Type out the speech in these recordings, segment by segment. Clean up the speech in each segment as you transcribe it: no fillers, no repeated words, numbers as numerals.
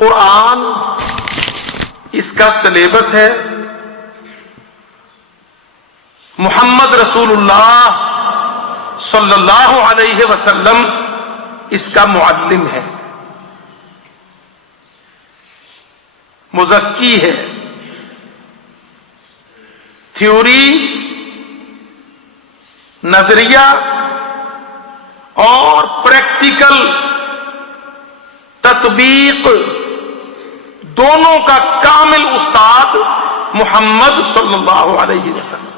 قرآن اس کا سلیبس ہے، محمد رسول اللہ صلی اللہ علیہ وسلم اس کا معلم ہے، مزکی ہے۔ تھیوری، نظریہ اور پریکٹیکل تطبیق دونوں کا کامل استاد محمد صلی اللہ علیہ وسلم۔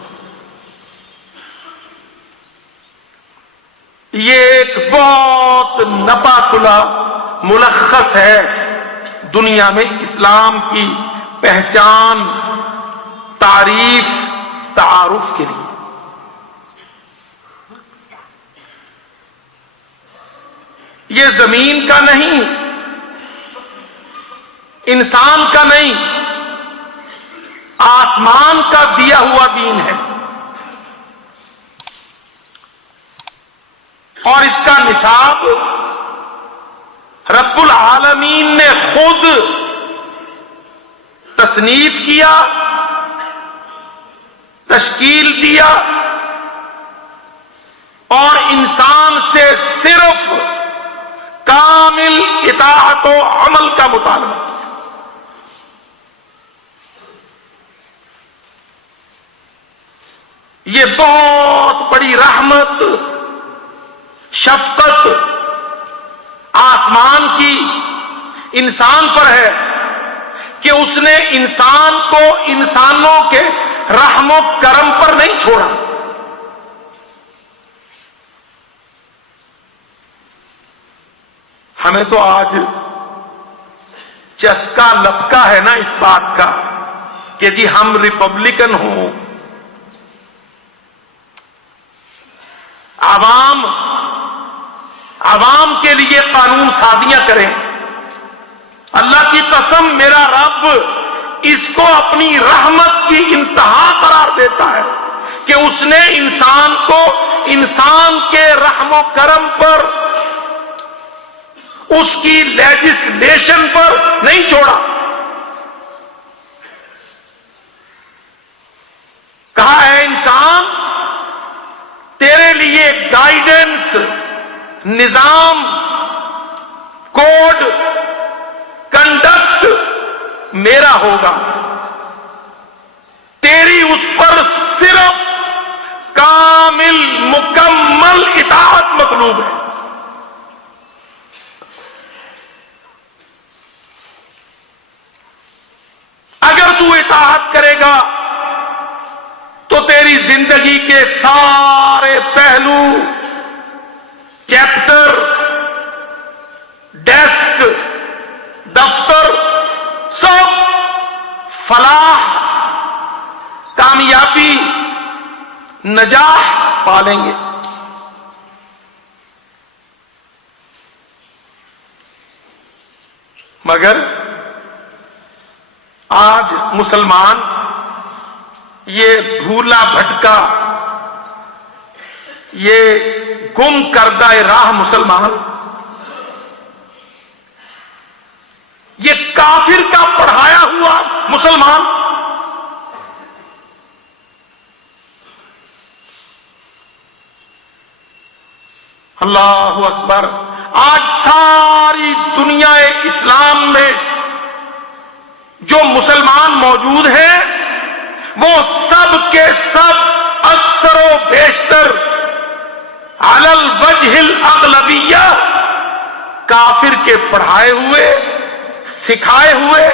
یہ ایک بہت نپا تلا ملخص ہے دنیا میں اسلام کی پہچان، تعریف، تعارف کے لیے۔ یہ زمین کا نہیں، انسان کا نہیں، آسمان کا دیا ہوا دین ہے، اور اس کا نصاب رب العالمین نے خود تصنیف کیا، تشکیل دیا، اور انسان سے صرف کامل اطاعت و عمل کا مطالبہ۔ یہ بہت بڑی رحمت، شفقت آسمان کی انسان پر ہے کہ اس نے انسان کو انسانوں کے رحم و کرم پر نہیں چھوڑا۔ ہمیں تو آج چسکا لپکا ہے نا اس بات کا کہ جی ہم ریپبلکن ہوں، عوام کے لیے قانون سازیاں کریں۔ اللہ کی قسم، میرا رب اس کو اپنی رحمت کی انتہا قرار دیتا ہے کہ اس نے انسان کو انسان کے رحم و کرم پر، اس کی لیجسلیشن پر نہیں چھوڑا۔ کہا ہے انسان، تیرے لیے گائیڈنس، نظام، کوڈ، کنڈکٹ میرا ہوگا، تیری اس پر صرف کامل مکمل اطاعت مطلوب ہے۔ اگر تو اطاعت کرے گا تو تیری زندگی کے سارے پہلو، چیپٹر، ڈیسک، دفتر، سب فلاح، کامیابی، نجاح پالیں گے۔ مگر آج مسلمان، یہ بھولا بھٹکا، یہ گم کردہ راہ مسلمان، یہ کافر کا پڑھایا ہوا مسلمان، اللہ اکبر، آج ساری دنیا اسلام میں جو مسلمان موجود ہیں وہ سب کے سب اکثر و بیشتر علی الوجہ الاغلبیہ کافر کے پڑھائے ہوئے، سکھائے ہوئے،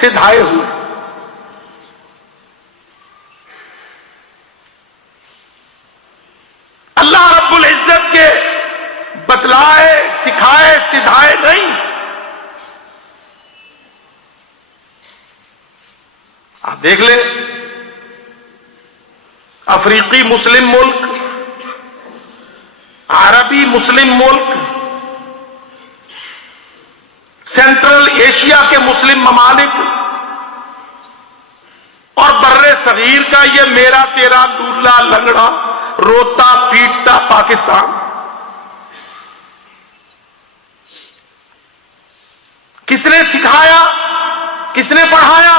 سدھائے ہوئے۔ اللہ رب العزت کے بتلائے، سکھائے، سدھائے نہیں۔ آپ دیکھ لیں، افریقی مسلم ملک، عربی مسلم ملک، سینٹرل ایشیا کے مسلم ممالک اور بر صغیر کا یہ میرا تیرا لولا لنگڑا روتا پیٹتا پاکستان، کس نے سکھایا؟ کس نے پڑھایا؟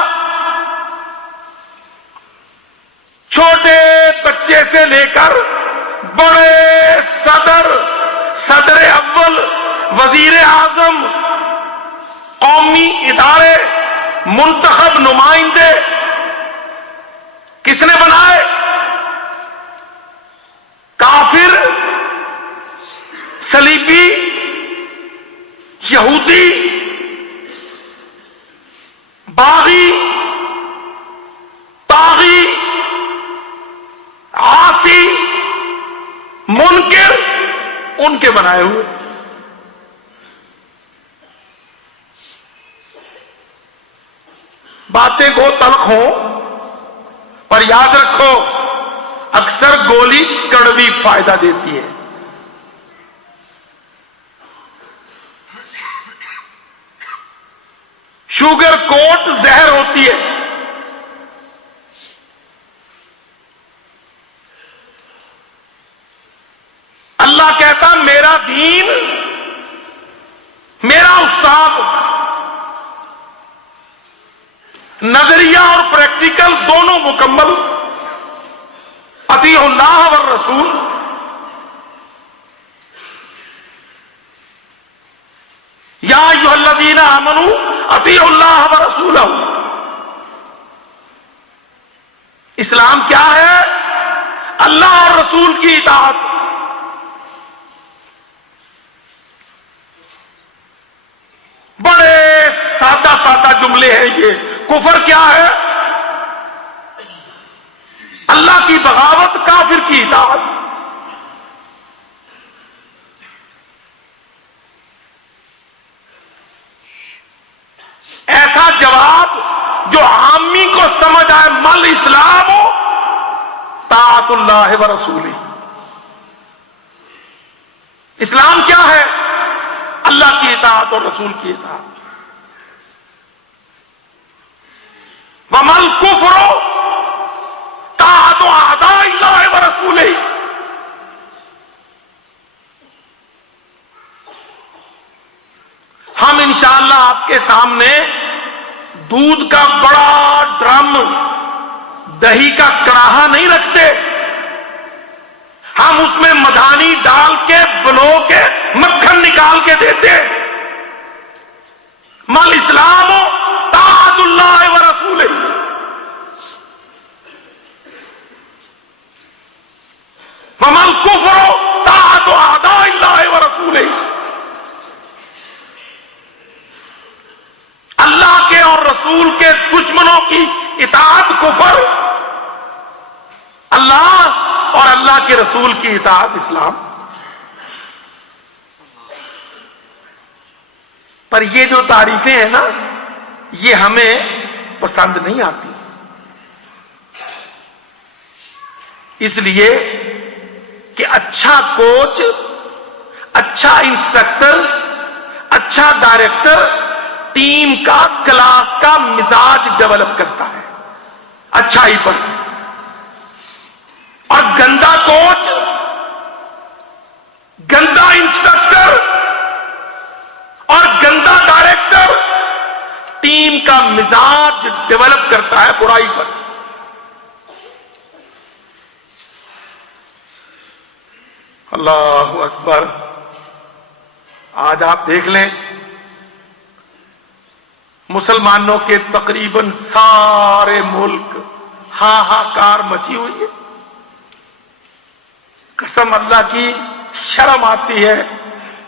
چھوٹے بچے سے لے کر بڑے صدر اول، وزیر اعظم، قومی ادارے، منتخب نمائندے کس نے بنائے؟ کافر، صلیبی، یہودی، باغی، طاغی، عاصی، منکر، ان کے بنائے ہوئے۔ باتیں کو تلخ ہوں، پر یاد رکھو اکثر گولی کڑوی فائدہ دیتی ہے۔ شوگر کوٹ زہر ہوتی ہے۔ اللہ کہتا میرا دین، میرا استاد، نظریہ اور پریکٹیکل دونوں مکمل، اطیعوا اللہ والرسول، یا ایھا الذین آمنوا اطیعوا اللہ ورسولہ۔ اسلام کیا ہے؟ اللہ اور رسول کی اطاعت۔ بڑے سادہ جملے ہیں یہ۔ کفر کیا ہے؟ اللہ کی بغاوت، کافر کی اطاعت۔ ایسا جواب جو عامی کو سمجھ آئے، مل اسلام طاعت اللہ و رسولہ۔ اسلام کیا ہے؟ اللہ کی اطاعت اور رسول کی اطاعت۔ وَمَا الْكُفْرُ طاعت اعداء اللہ و رسولہ۔ ہم انشاءاللہ آپ کے سامنے دودھ کا بڑا ڈرم، دہی کا کڑاہا نہیں رکھتے، ہم اس میں مدھانی ڈال کے بلو کے مکھن نکال کے دیتے۔ مل اسلام طاعت اللہ و رسولہ۔ وَمَا الْكُفْرُ طاعت اعداء اللہ و رسولہ۔ اللہ کے اور رسول کے دشمنوں کی اطاعت کفر، اللہ اور اللہ کے رسول کی اطاعت اسلام۔ پر یہ جو تعریفیں ہیں نا، یہ ہمیں پسند نہیں آتی، اس لیے کہ اچھا کوچ، اچھا انسٹرکٹر، اچھا ڈائریکٹر ٹیم کا، کلاس کا مزاج ڈیولپ کرتا ہے اچھائی پر، اور گندا کوچ، گندا انسٹرکٹر اور گندا ڈائریکٹر ٹیم کا مزاج ڈیولپ کرتا ہے برائی پر۔ اللہ اکبر۔ آج آپ دیکھ لیں مسلمانوں کے تقریباً سارے ملک ہاہاکار مچی ہوئی ہے۔ قسم اللہ کی شرم آتی ہے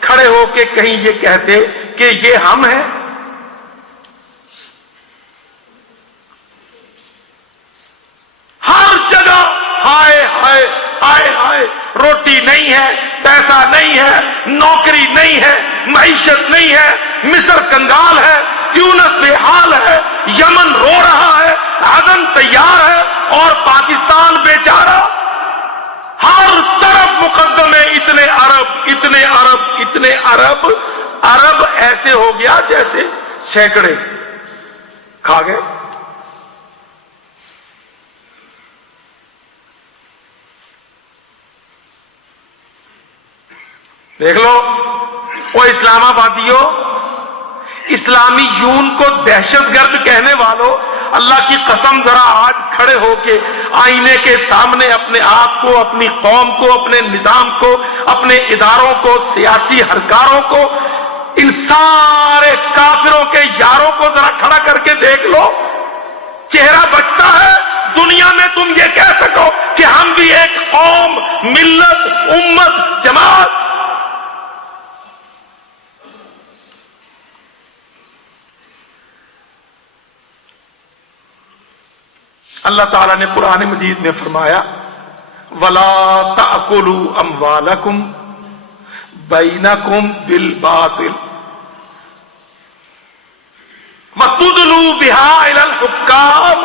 کھڑے ہو کے کہیں یہ کہتے کہ یہ ہم ہیں۔ ہر جگہ ہائے ہائے ہائے ہائے، روٹی نہیں ہے، پیسہ نہیں ہے، نوکری نہیں ہے، معیشت نہیں ہے، مصر کنگال ہے، تیونس بے حال ہے، یمن رو رہا ہے، عدن تیار ہے، اور پاکستان بیچارہ۔ ہر طرف مقدمے، اتنے عرب، اتنے عرب، اتنے عرب۔ عرب ایسے ہو گیا جیسے سینکڑے کھا گئے۔ دیکھ لو وہ اسلام آبادیوں، اسلامی یون کو دہشت گرد کہنے والوں، اللہ کی قسم ذرا آج کھڑے ہو کے آئینے کے سامنے اپنے آپ کو، اپنی قوم کو، اپنے نظام کو، اپنے اداروں کو، سیاسی ہرکاروں کو، ان سارے کافروں کے یاروں کو ذرا کھڑا کر کے دیکھ لو، چہرہ بچتا ہے دنیا میں تم یہ کہہ سکو کہ ہم بھی ایک قوم، ملت، امت، جماعت۔ اللہ تعالیٰ نے قرآن مجید میں فرمایا وَلَا تَأْكُلُوا أَمْوَالَكُمْ بَيْنَكُمْ بِالْبَاطِلِ وَتُدْلُوا بِهَا إِلَى الْحُكَّامِ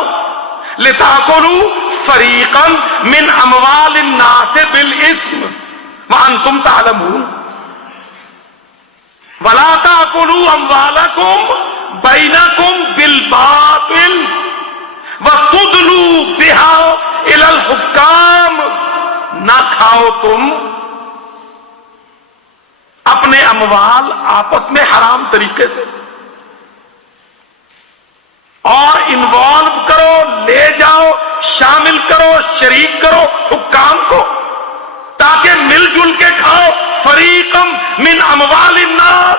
لِتَأْكُلُوا فَرِيقًا مِنْ أَمْوَالِ النَّاسِ بِالْإِثْمِ وَأَنْتُمْ تَعْلَمُونَ وَلَا تَأْكُلُوا أَمْوَالَكُمْ بَيْنَكُمْ بِالْبَاطِلِ وَتُدْلُوا بِهَا إِلَى الْحُكَّامِ، نہ کھاؤ تم اپنے اموال آپس میں حرام طریقے سے، اور انوالو کرو، لے جاؤ، شامل کرو، شریک کرو حکام کو، تاکہ مل جل کے کھاؤ۔ فریقم من اموال الناس،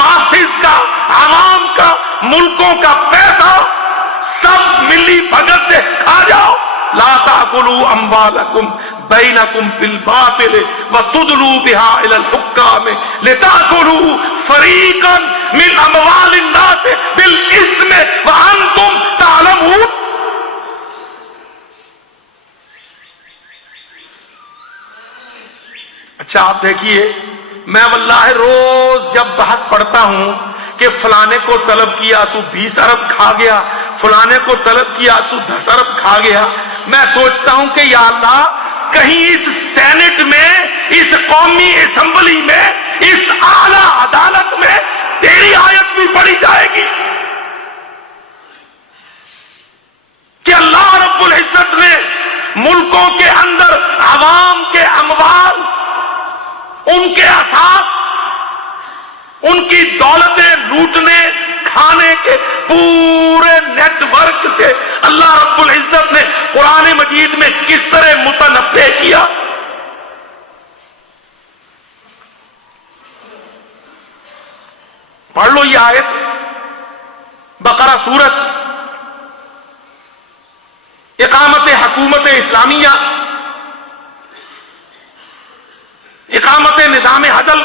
ماسز کا، عوام کا، ملکوں کا پیسہ سب ملی بھگت سے کھا جاؤ۔ لا تاکلوا اموالکم بینکم بالباطل وتدلوا بها الى الحکام لتاکلوا فریقا من اموال الناس بالاثم وانتم تعلمون۔ اچھا آپ دیکھیے، میں واللہ روز جب بحث پڑھتا ہوں کہ فلانے کو طلب کیا تو 20 ارب کھا گیا، فلانے کو طلب کیا تو 10 ارب کھا گیا، میں سوچتا ہوں کہ یا اللہ کہیں اس سینٹ میں، اس قومی اسمبلی میں، اس اعلی عدالت میں تیری آیت بھی پڑھی جائے گی کہ اللہ رب العزت نے ملکوں کے اندر عوام کے اموال، ان کے اساس، ان کی دولتیں لوٹنے کھانے کے پورے نیٹ ورک سے اللہ رب العزت نے قرآن مجید میں کس طرح متنبع کیا۔ پڑھ لو یہ آیت، بقرہ سورت، اقامت حکومت اسلامیہ، اقامت نظام عدل،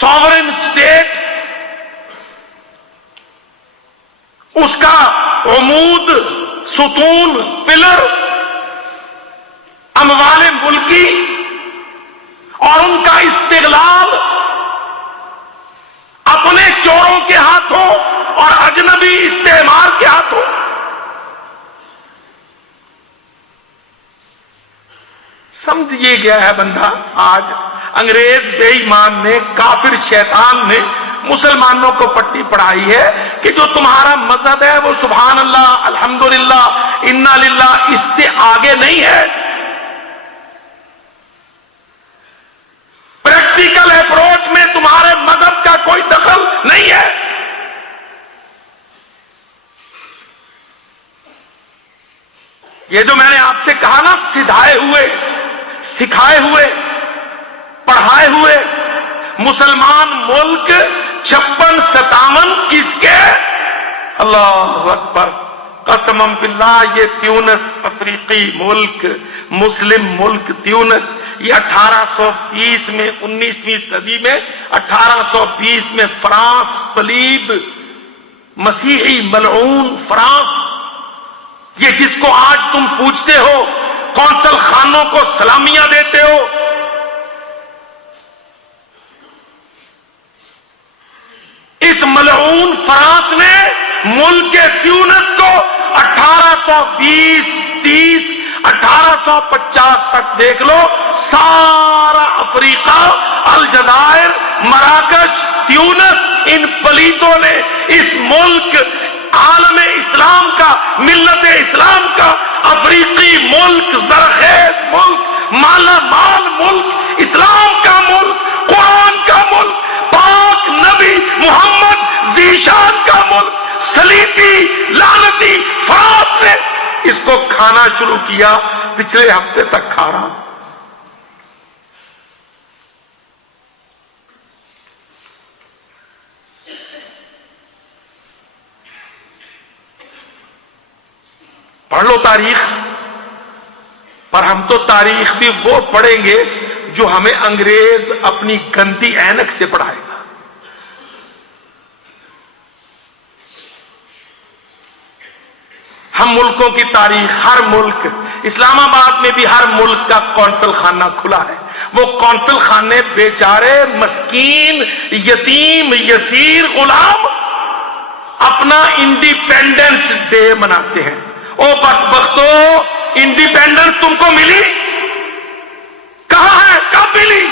سوورن اسٹیٹ، اس کا عمود، ستون، پلر اموال ملکی اور ان کا استغلال اپنے چوروں کے ہاتھوں اور اجنبی استعمار کے ہاتھوں۔ سمجھ یہ گیا ہے بندہ، آج انگریز بے ایمان نے، کافر شیطان نے مسلمانوں کو پٹی پڑھائی ہے کہ جو تمہارا مذہب ہے وہ سبحان اللہ، الحمدللہ، انا للہ، اس سے آگے نہیں ہے۔ پریکٹیکل اپروچ میں تمہارے مذہب کا کوئی دخل نہیں ہے۔ یہ جو میں نے آپ سے کہا نا، سدھائے ہوئے، سکھائے ہوئے، پڑھائے ہوئے مسلمان ملک 56-57 کس کے؟ اللہ اکبر، قسم باللہ، یہ تیونس افریقی ملک، مسلم ملک تیونس، یہ 1820 میں، 19ویں صدی میں 1820 میں فرانس، صلیب، مسیحی ملعون فرانس، یہ جس کو آج تم پوچھتے ہو، قونصل خانوں کو سلامیاں دیتے ہو، اس ملعون فرانس نے ملک تیونس کو 1820، 30، 1850 تک دیکھ لو، سارا افریقہ، الجزائر، مراکش، تیونس، ان پلیتوں نے اس ملک، عالم اسلام کا، ملت اسلام کا، افریقی ملک، زرخیز ملک، مالا مال ملک، اسلام کا ملک، قرآن کا ملک، پاک محمد ذیشان کا ملک سلیبی لعنتی فرانس نے اس کو کھانا شروع کیا، پچھلے ہفتے تک کھا رہا۔ پڑھ لو تاریخ، پر ہم تو تاریخ بھی وہ پڑھیں گے جو ہمیں انگریز اپنی گندی اینک سے پڑھائے گا۔ ہم ملکوں کی تاریخ، ہر ملک، اسلام آباد میں بھی ہر ملک کا قونصل خانہ کھلا ہے، وہ قونصل خانے بیچارے مسکین یتیم یسیر غلام اپنا انڈیپینڈنس ڈے مناتے ہیں۔ او بدبختو، انڈیپینڈنس تم کو ملی؟ کہاں ہے؟ کب ملی؟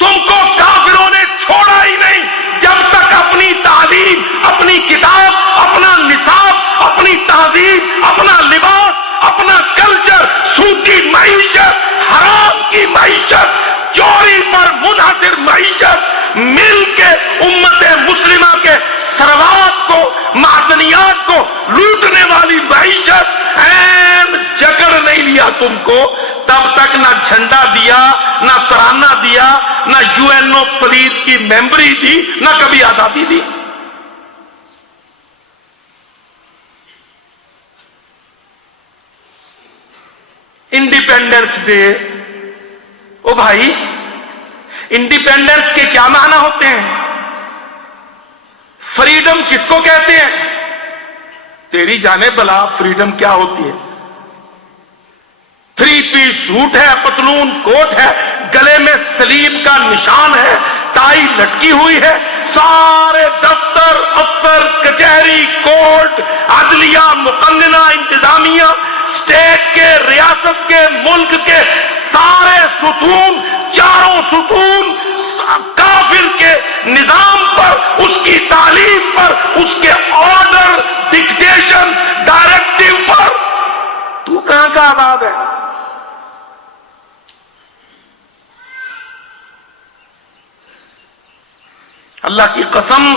تم کو کافروں نے چھوڑا ہی نہیں جب تک اپنی تعلیم، اپنی کتاب، اپنا نصاب، اپنی تہذیب، اپنا لباس، اپنا کلچر، سودی معیشت، حرام کی معیشت، چوری پر منحصر معیشت مل کے امت مسلمہ کے ثروات کو، معدنیات کو لوٹنے والی معیشت این جکڑ نہیں لیا تم کو، تب تک نہ جھنڈا دیا، نہ ترانہ دیا، نہ UN پلیت کی ممبری دی، نہ کبھی آزادی دی۔ انڈیپینڈنس ڈے، او بھائی انڈیپینڈنس کے کیا معنی ہوتے ہیں؟ فریڈم کس کو کہتے ہیں؟ تیری جانے بلا فریڈم کیا ہوتی ہے؟ 3 پیس سوٹ ہے، پتلون کوٹ ہے، گلے میں سلیب کا نشان ہے، ٹائی لٹکی ہوئی ہے، سارے دفتر، افسر، کچہری، کورٹ، عدلیہ، مقننہ، انتظامیہ، اسٹیٹ کے، ریاست کے، ملک کے سارے ستون، چاروں ستون کافر کے نظام پر، اس کی تعلیم پر، اس کے آرڈر، ڈکٹیشن، ڈائریکٹو پر تو کہاں کا آزاد ہے؟ اللہ کی قسم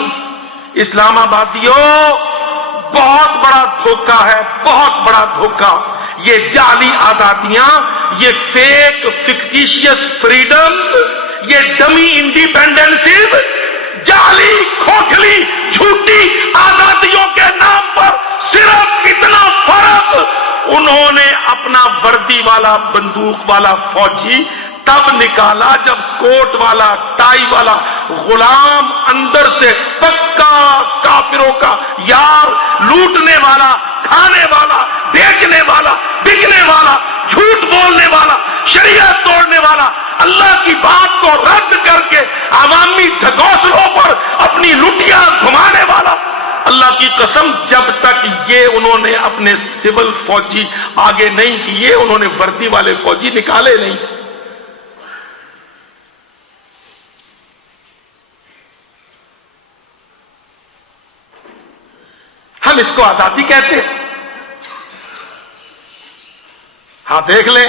اسلام آبادیوں، بہت بڑا دھوکہ ہے، بہت بڑا دھوکہ۔ یہ جعلی آزادیاں، یہ فیک فکٹیشیس فریڈم، یہ ڈمی انڈیپینڈنسز، جعلی کھوکھلی جھوٹی آزادیوں کے نام پر صرف اتنا فرق، انہوں نے اپنا وردی والا بندوق والا فوجی تب نکالا جب کوٹ والا ٹائی والا غلام اندر سے پکا کافروں کا یار، لوٹنے والا، کھانے والا، بیچنے والا، بکنے والا، جھوٹ بولنے والا، شریعت توڑنے والا، اللہ کی بات کو رد کر کے عوامی ڈھکوسلوں پر اپنی لٹیاں گھمانے والا۔ اللہ کی قسم جب تک یہ انہوں نے اپنے سول فوجی آگے نہیں کیے، انہوں نے وردی والے فوجی نکالے نہیں۔ ہم اس کو آزادی کہتے ہیں۔ ہاں دیکھ لیں،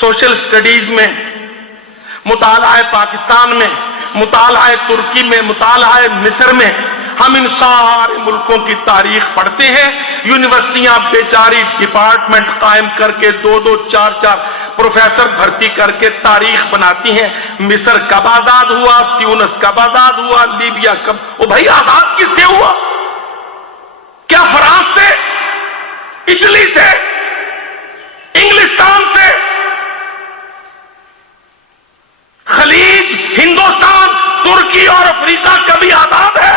سوشل سٹڈیز میں، مطالعہ پاکستان میں، مطالعہ ترکی میں، مطالعہ مصر میں، ہم ان سارے ملکوں کی تاریخ پڑھتے ہیں۔ یونیورسٹیاں بیچاری ڈپارٹمنٹ قائم کر کے 2-2 4-4 پروفیسر بھرتی کر کے تاریخ بناتی ہیں۔ مصر کب آزاد ہوا، تیونس کب آزاد ہوا، لیبیا کب، او بھائی آزاد کس سے ہوا؟ کیا فرانس سے، اٹلی سے، انگلستان سے؟ خلیج، ہندوستان، ترکی اور افریقہ کبھی آزاد ہے؟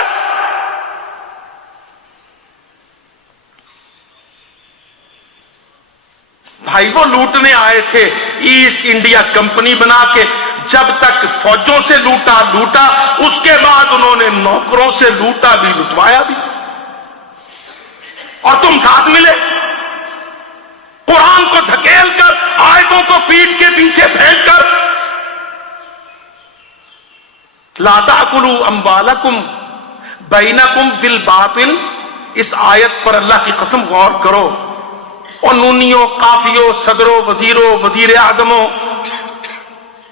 بھائی وہ لوٹنے آئے تھے، ایسٹ انڈیا کمپنی بنا کے، جب تک فوجوں سے لوٹا، اس کے بعد انہوں نے نوکروں سے لوٹا بھی، لٹوایا بھی، اور تم ساتھ ملے۔ قرآن کو دھکیل کر، آیتوں کو پیٹ کے پیچھے پھینک کر، لا تأکلوا اموالکم بینکم بالباطل، اس آیت پر اللہ کی قسم غور کرو۔ اور نونیوں، قافیوں، صدروں، وزیروں، وزیر اعظموں،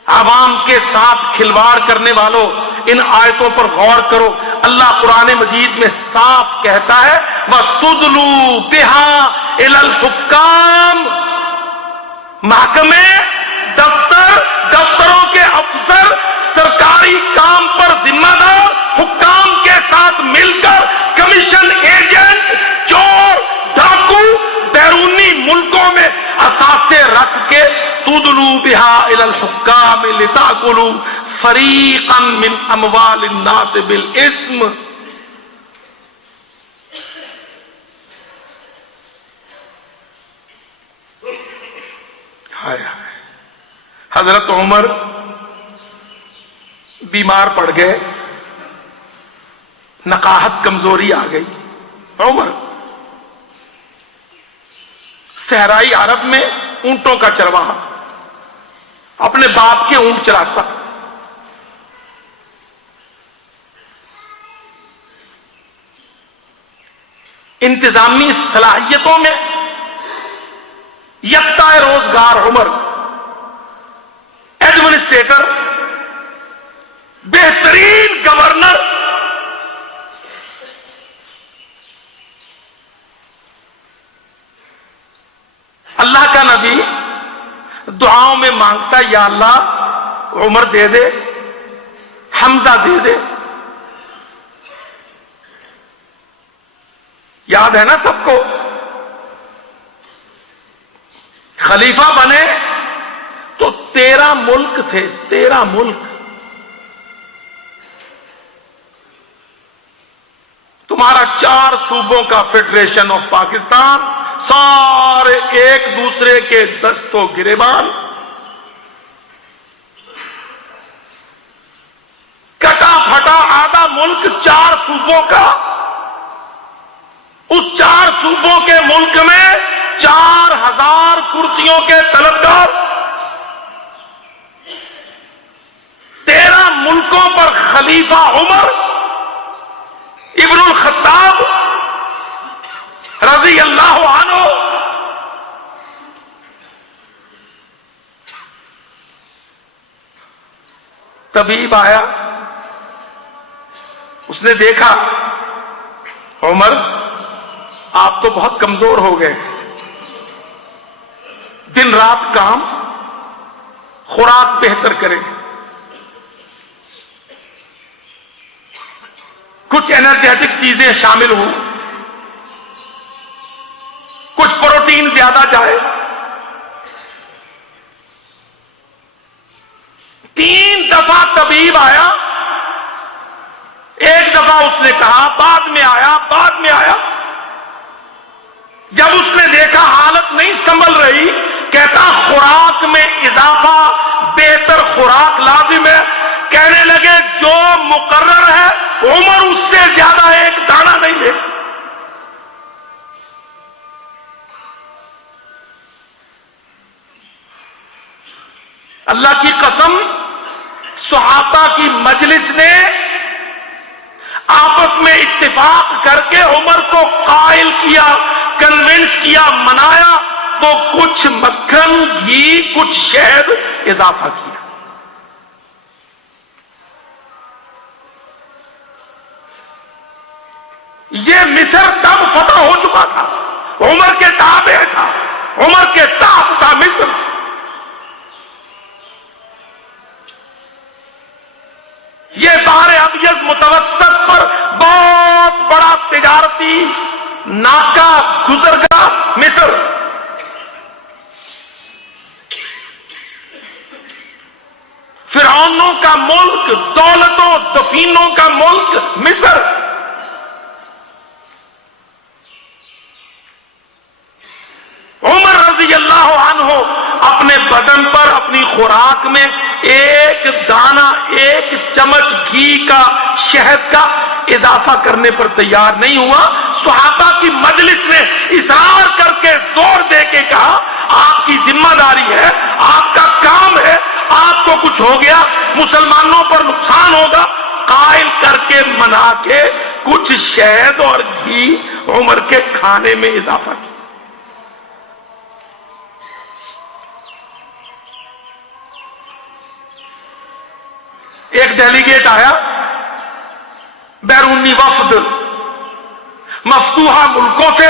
عوام کے ساتھ کھلواڑ کرنے والوں، ان آیتوں پر غور کرو۔ اللہ قرآن مجید میں صاف کہتا ہے وَتُدْلُوا بِهَا إِلَى الْحُكَّامِ، محکمے، دفتروں کے افسر، سرکاری کام پر ذمہ دار حکام کے ساتھ مل کر کمیشن ایجنٹ، چور، ڈاکو بیرونی ملکوں میں اثاثے رکھ کے تُدْلُوا بِهَا إِلَى الْحُكَّامِ لِتَأْكُلُوا فَرِيقًا مِّنْ أَمْوَالِ النَّاسِ بِالْإِثْمِ۔ حضرت عمر بیمار پڑ گئے، نقاہت کمزوری آ گئی۔ عمر صحرائی عرب میں اونٹوں کا چرواہا، اپنے باپ کے اونٹ چراتا، انتظامی صلاحیتوں میں یکتا روزگار عمر، ایڈمنسٹریٹر، بہترین گورنر، اللہ کا نبی دعاؤں میں مانگتا یا اللہ عمر دے دے، حمزہ دے دے۔ یاد ہے نا سب کو؟ خلیفہ بنے تو 13 ملک تھے، 13 ملک۔ تمہارا 4 صوبوں کا فیڈریشن آف پاکستان، سارے ایک دوسرے کے دست و گریبان، کٹا پھٹا آدھا ملک 4 صوبوں کا۔ اس 4 صوبوں کے ملک میں 4000 کرسیوں کے طلبگار، 13 ملکوں پر خلیفہ عمر ابن الخطاب رضی اللہ عنہ۔ طبیب آیا، اس نے دیکھا عمر آپ تو بہت کمزور ہو گئے، دن رات کام، خوراک بہتر کریں، کچھ انرجیٹک چیزیں شامل ہوں، کچھ پروٹین زیادہ جائے۔ 3 دفعہ طبیب آیا، ایک دفعہ اس نے کہا، بعد میں آیا۔ جب اس نے دیکھا حالت نہیں سنبھل رہی، کہتا خوراک میں اضافہ، بہتر خوراک لازم ہے۔ کہنے لگے جو مقرر ہے عمر اس سے زیادہ ایک دانہ نہیں لے۔ اللہ کی قسم، صحابہ کی مجلس نے آپس میں اتفاق کر کے عمر کو قائل کیا، کنونس کیا، منایا تو کچھ مکھن، گھی، کچھ شہد اضافہ کیا۔ یہ مصر تب فتح ہو چکا تھا، عمر کے تابع تھا، عمر کے تحت تھا مصر۔ یہ بحر ابیض متوسط پر بہت بڑا تجارتی ناکہ گزرگاہ مصر۔ فرعونوں کا ملک، دولتوں دفینوں کا ملک مصر۔ عمر رضی اللہ عنہ اپنے بدن پر، اپنی خوراک میں ایک دانہ، ایک چمچ گھی کا، شہد کا اضافہ کرنے پر تیار نہیں ہوا۔ صحابہ کی مجلس نے اصرار کر کے زور دے کے کہا آپ کی ذمہ داری ہے، آپ کا کام ہے، آپ کو کچھ ہو گیا مسلمانوں پر نقصان ہوگا۔ قائل کر کے منا کے کچھ شہد اور گھی عمر کے کھانے میں اضافہ کیا۔ ایک ڈیلیگیٹ آیا، بیرونی وفد، مفتوحہ ملکوں سے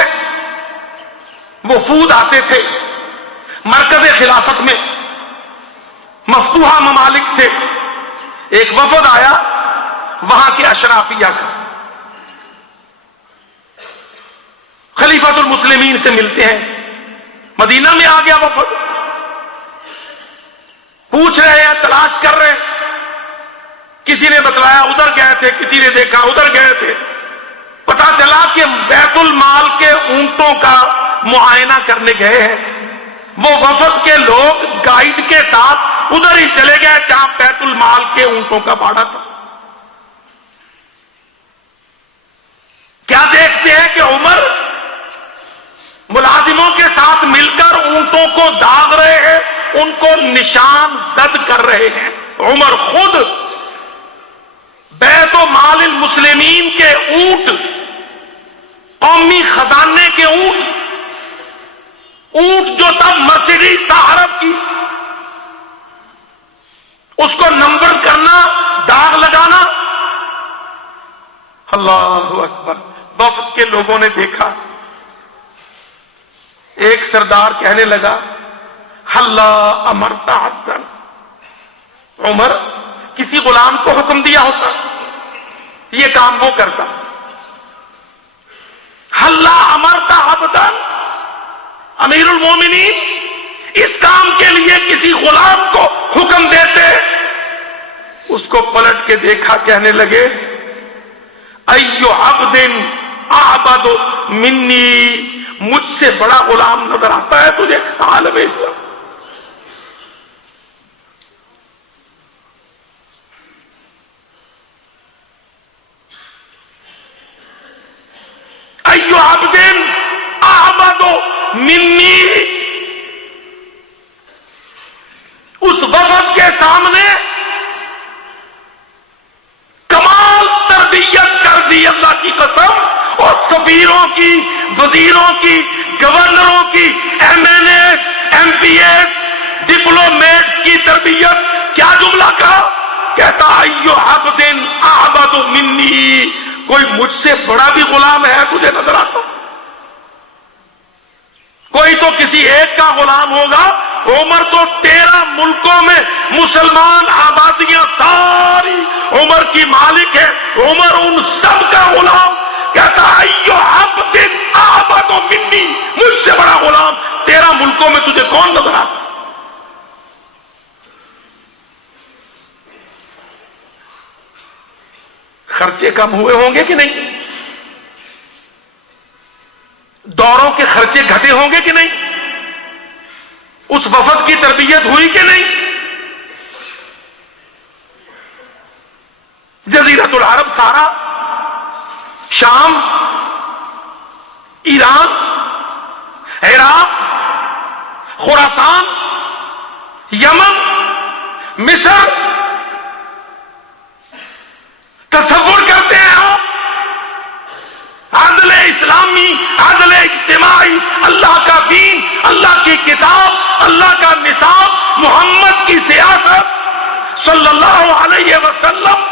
وفود آتے تھے، مرکز خلافت میں مفتوحہ ممالک سے ایک وفد آیا وہاں کے اشرافیہ کا، خلیفۃ المسلمین سے ملتے ہیں، مدینہ میں آ گیا وفد، پوچھ رہے ہیں، تلاش کر رہے ہیں، کسی نے بتلایا ادھر گئے تھے، کسی نے دیکھا ادھر گئے تھے، پتا چلا کہ بیت المال کے اونٹوں کا معائنہ کرنے گئے ہیں، وہ وفد کے لوگ گائیڈ کے ساتھ ادھر ہی چلے گئے جہاں بیت المال کے اونٹوں کا باڑا تھا۔ کیا دیکھتے ہیں کہ عمر ملازموں کے ساتھ مل کر اونٹوں کو داغ رہے ہیں، ان کو نشان زد کر رہے ہیں۔ عمر خود بیت و مال المسلمین کے اونٹ، قومی خزانے کے اونٹ جو تھا مرسیڈیز عرب کی، اس کو نمبر کرنا، داغ لگانا، اللہ اکبر۔ وفد کے لوگوں نے دیکھا، ایک سردار کہنے لگا، ہلا امرتا عبدن، عمر کسی غلام کو حکم دیا ہوتا یہ کام وہ کرتا، ہلا امرتا عبدن، امیر المومنین اس کام کے لیے کسی غلام کو حکم دیتے۔ اس کو پلٹ کے دیکھا، کہنے لگے، ایو عبد اعبد منی، مجھ سے بڑا غلام نظر آتا ہے تجھے عالم اسلام؟ ایو عبد اعبد منی، اس وفد کے سامنے کمال تربیت کر دی اللہ کی قسم، اور سفیروں کی، وزیروں کی، گورنروں کی، M N As, M P As, diplomats کی تربیت۔ کیا جملہ کہا؟ کہتا ایو عبد اعبد منی، کوئی مجھ سے بڑا بھی غلام ہے تجھے نظر آتا؟ کوئی تو کسی ایک کا غلام ہوگا، عمر تو 13 ملکوں میں مسلمان آبادیاں ساری عمر کی مالک ہے، عمر ان سب کا غلام۔ کہتا ایو عبد اعبد منی، مجھ سے بڑا غلام 13 ملکوں میں تجھے کون نظر آتا؟ خرچے کم ہوئے ہوں گے کہ نہیں؟ دوروں کے خرچے گھٹے ہوں گے کہ نہیں؟ اس وفد کی تربیت ہوئی کہ نہیں؟ جزیرۃ العرب سارا، شام، ایران، عراق، خراسان، یمن، مصر، تصور کرتے ہیں آپ عدل اسلامی، عدل اجتماعی، اللہ کا دین، اللہ کی کتاب، اللہ کا نصاب، محمد کی سیاست صلی اللہ علیہ وسلم۔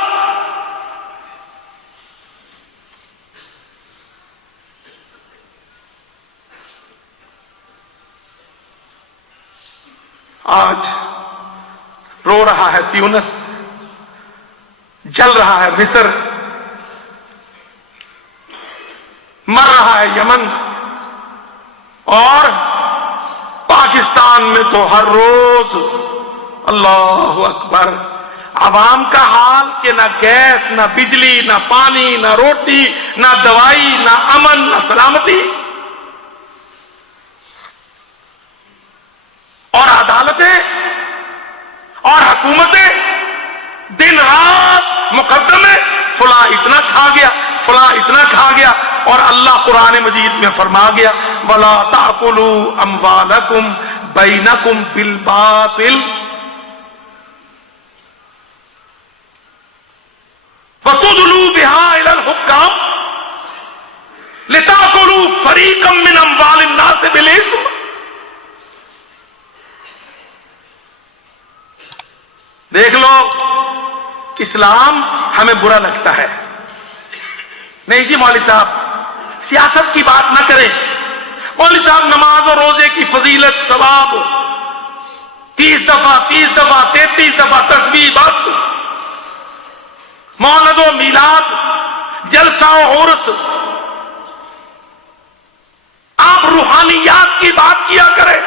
آج رو رہا ہے تیونس، جل رہا ہے مصر، مر رہا ہے یمن، اور پاکستان میں تو ہر روز اللہ اکبر عوام کا حال کہ نہ گیس، نہ بجلی، نہ پانی، نہ روٹی، نہ دوائی، نہ امن، نہ سلامتی، اور عدالتیں اور حکومتیں دن رات مقدمے، فلاں اتنا کھا گیا، فلاں اتنا کھا گیا، اور اللہ قرآن مجید میں فرما گیا، وَلَا تَأْكُلُوا أَمْوَالَكُمْ بَيْنَكُمْ بِالْبَاطِلِ وَتُدْلُوا بِهَا إِلَى الْحُكَّامِ لِتَأْكُلُوا فَرِيقًا مِّنْ أَمْوَالِ النَّاسِ بِالْإِثْمِ۔ دیکھ لو اسلام ہمیں برا لگتا ہے. نہیں جی مولوی صاحب سیاست کی بات نہ کریں. مولوی صاحب نماز اور روزے کی فضیلت ثواب 30 دفعہ 33 دفعہ تسبیح بس. مولد و میلاد جلسہ و عرس آپ روحانیات کی بات کیا کریں.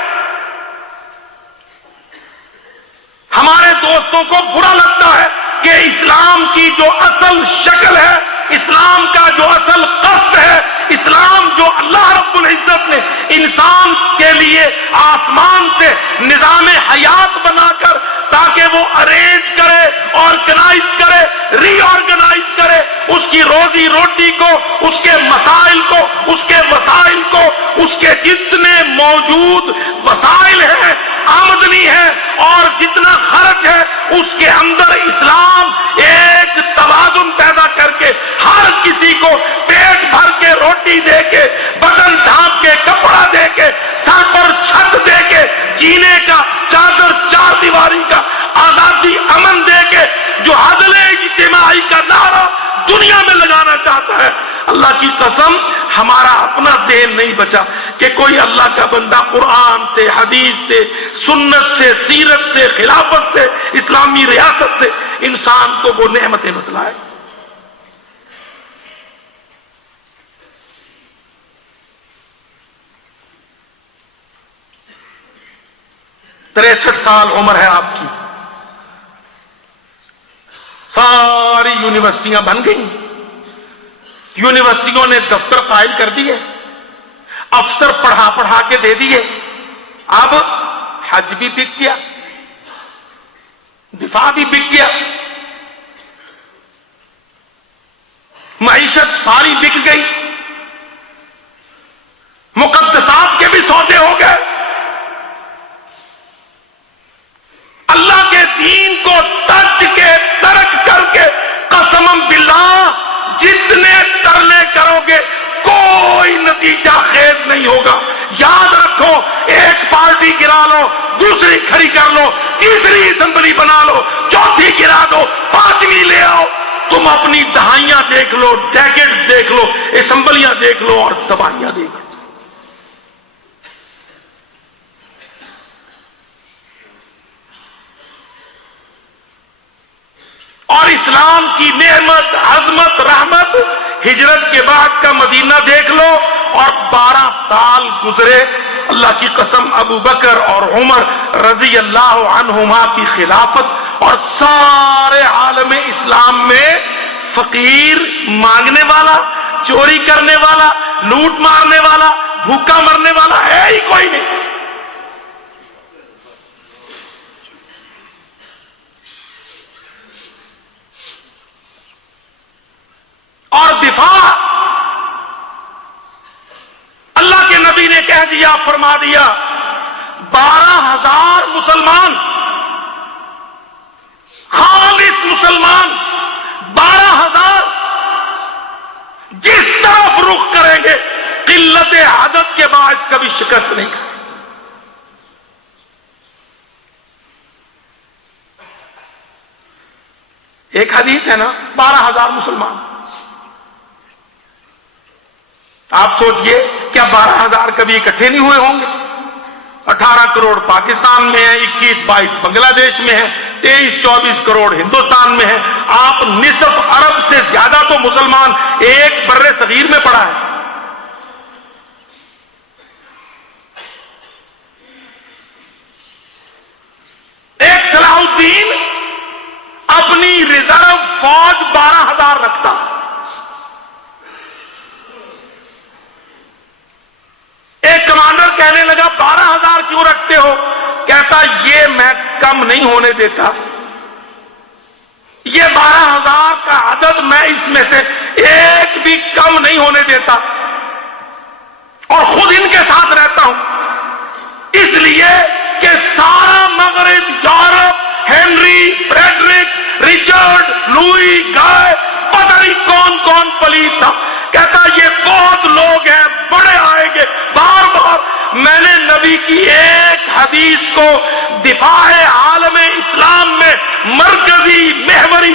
ہمارے دوستوں کو برا لگتا ہے کہ اسلام کی جو اصل شکل ہے، اسلام کا جو اصل قصد ہے، اسلام جو اللہ رب العزت نے انسان کے لیے آسمان سے نظام حیات بنا کر تاکہ وہ ارینج کرے، آرگنائز کرے، ری آرگنائز کرے اس کی روزی روٹی کو، اس کے مسائل کو، اس کے وسائل کو، اس کے جتنے موجود وسائل ہیں، آمدنی ہے اور جتنا خرچ ہے، اس کے اندر اسلام ایک توازن پیدا کر کے ہر کسی کو پیٹ بھر کے روٹی دے کے، بٹن ڈھانپ کے، کپڑا دے کے، سر پر چھت دے کے، جینے کا چادر چار دیواری کا، آزادی امن دے کے، جو عدل اجتماعی کا نعرہ دنیا میں لگانا چاہتا ہے. اللہ کی قسم ہمارا اپنا ذہن نہیں بچا کہ کوئی اللہ کا بندہ قرآن سے، حدیث سے، سنت سے، سیرت سے، خلافت سے، اسلامی ریاست سے انسان کو وہ نعمتیں بتلائے. تریسٹھ سال عمر ہے آپ کی. ساری یونیورسٹیاں بن گئیں، یونیورسٹیوں نے دفتر قائم کر دیے، افسر پڑھا کے دے دیے. اب حج بھی بک گیا، دفاع بھی بک گیا، معیشت ساری بک گئی، مقدسات کے بھی سودے ہو گئے. اللہ کے دین کو ترک کر کے قسم باللہ جتنے ترلے کرو گے کوئی نتیجہ خیز نہیں ہوگا. یاد رکھو، ایک پارٹی گرا لو، دوسری کھڑی کر لو، تیسری اسمبلی بنا لو، چوتھی گرا دو، پانچویں لے آؤ. تم اپنی دہائیاں دیکھ لو، ڈیکیڈز دیکھ لو، اسمبلیاں دیکھ لو اور تباہیاں دیکھ لو. اور اسلام کی نعمت، عظمت، رحمت ہجرت کے بعد کا مدینہ دیکھ لو اور 12 سال گزرے. اللہ کی قسم ابو بکر اور عمر رضی اللہ عنہما کی خلافت اور سارے عالم اسلام میں فقیر مانگنے والا، چوری کرنے والا، لوٹ مارنے والا، بھوکا مرنے والا ہے ہی کوئی نہیں. اور دفاع اللہ کے نبی نے کہہ دیا، فرما دیا 12,000 مسلمان، خالص مسلمان 12,000 جس طرف رخ کریں گے قلت عدد کے باعث کبھی شکست نہیں کھائیں. ایک حدیث ہے نا، 12,000 مسلمان. آپ سوچئے کیا 12,000 کبھی اکٹھے نہیں ہوئے ہوں گے؟ 18 کروڑ پاکستان میں ہیں، 21-22 بنگلہ دیش میں ہیں، 23-24 کروڑ ہندوستان میں ہیں. آپ نصف عرب سے زیادہ تو مسلمان ایک بر صغیر میں پڑا ہے. ایک صلاح الدین اپنی ریزرو فوج 12,000 رکھتا. ایک کمانڈر کہنے لگا 12,000 کیوں رکھتے ہو؟ کہتا یہ میں کم نہیں ہونے دیتا، یہ 12,000 کا عدد میں اس میں سے ایک بھی کم نہیں ہونے دیتا اور خود ان کے ساتھ رہتا ہوں، اس لیے کہ سارا مغرب، یورپ، ہنری، فریڈرک، ریچرڈ، لوئی، گائے، پتہ نہیں کون کون پلیت تھا. کہتا یہ بہت لوگ ہیں، بڑے آئیں گے. بار بار میں نے نبی کی ایک حدیث کو دفاع عالم اسلام میں مرکزی محوری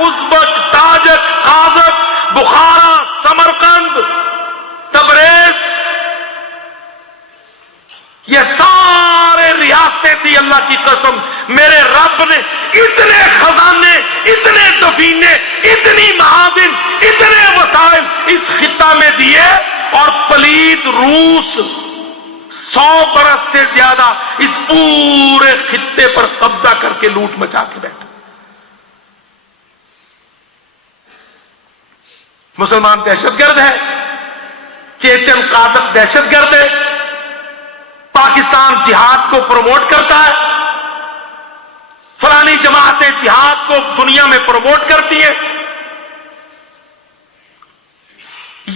ازبک، تاجک، قازق، بخارا، سمرقند، تبریز، یہ سارے ریاستیں تھی. اللہ کی قسم میرے رب نے اتنے خزانے، اتنے دفینے، اتنی معادن، اتنے وسائل اس خطہ میں دیے، اور پلید روس 100 برس سے زیادہ اس پورے خطے پر قبضہ کر کے لوٹ مچا کے بیٹھا. مسلمان دہشت گرد ہے، چیچن قازق دہشت گرد ہے، پاکستان جہاد کو پروموٹ کرتا ہے، فلانی جماعتیں جہاد کو دنیا میں پروموٹ کرتی ہیں.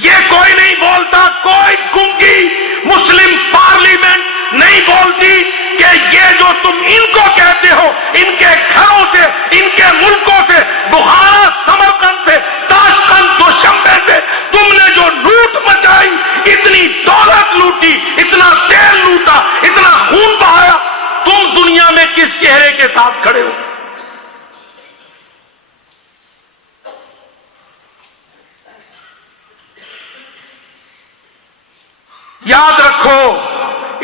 یہ کوئی نہیں بولتا، کوئی گنگی مسلم پارلیمنٹ نہیں بولتی کہ یہ جو تم ان کو کہتے ہو، ان کے گھروں سے، ان کے ملکوں سے، بخارا، سمرقند سے، تاشقند، دوشنبے سے تم نے جو لوٹ مچائی، اتنی دولت لوٹی، اتنا تیل لوٹا، اتنا خون بہایا، تم دنیا میں کس چہرے کے ساتھ کھڑے ہو؟ یاد رکھو،